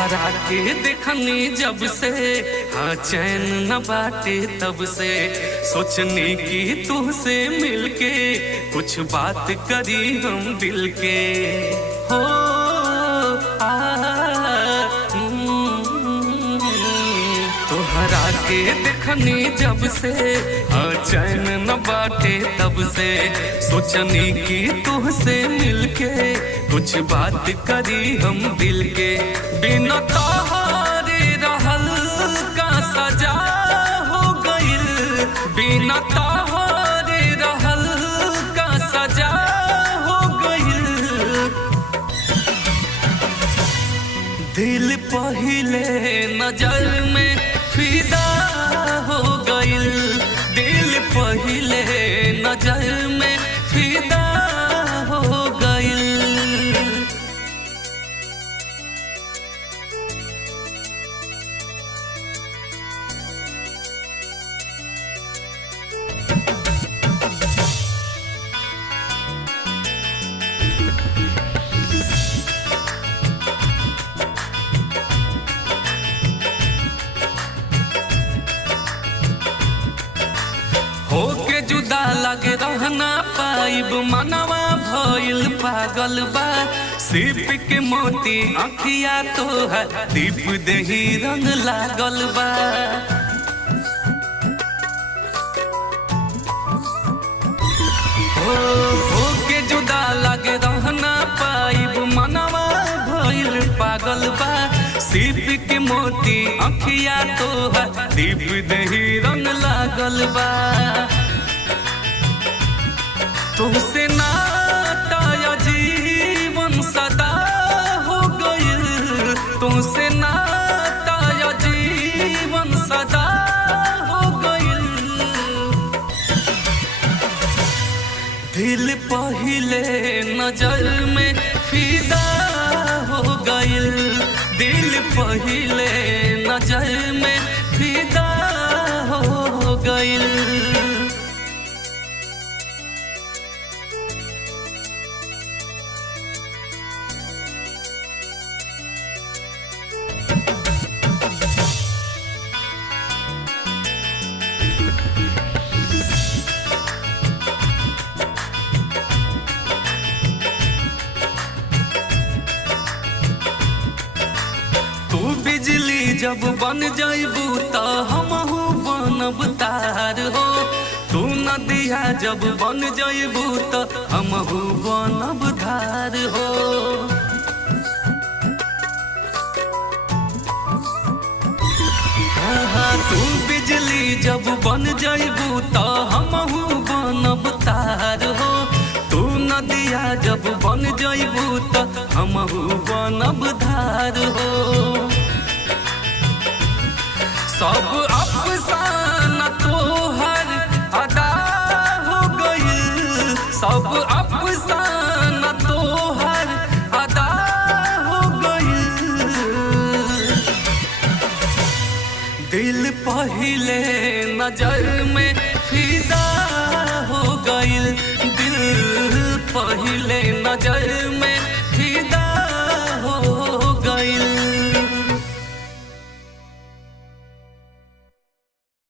तोहरा के देखनी जब से हाँ चैन न बाटे तब से सोचनी कि तुझसे मिलके कुछ बात करी हम दिल के हो तोहरा के देखनी जब से हाँ चैन न बाटे तब से सोचनी कि तुझसे मिलके कुछ बात करी हम दिल के बिना तोहरे रहल का सजा हो गइल बिना तोहरे रहल का सजा हो गइल दिल पहिले नजर में फिदा हो गइल दिल पहिले नजर में फिदा हो गइल होके जुदा लगे रहना पाइब मनवा भइल पागल बा सिर्फ के मोती अखिया तो है दीप दही रंग लागल बा होके जुदा लगे रहना पाइब मनवा भइल पागल बा सिर्फ के मोती अखिया तो है दीप दही रंग लागल बा तुमसे नाता जीवन सदा हो गइल तुमसे नाता जीवन सदा हो गइल दिल पहिले नजर में फिदा हो गइल दिल पहिले नजर में फिदा हो गइल बिजली जब बन जाइबू तो हमहू बनब तार हो तू नदिया जब बन जाइबू तो हमहू बनब धार हो तू बिजली जब बन जाइबू तो हमहू बनब तार हो तू नदिया जब बन जाइबू तो हमहू बनब धार हो सब अफसाना तोहर अदा हो गइल सब अफसाना तोहर अदा हो गइल दिल पहिले नजर में फिदा हो गइल दिल पहिले नजर में